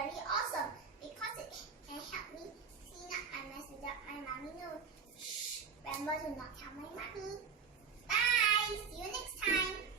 very awesome because it can help me clean up my mess without my mommy knows. Shh! Remember to not tell my mommy. Bye! See you next time.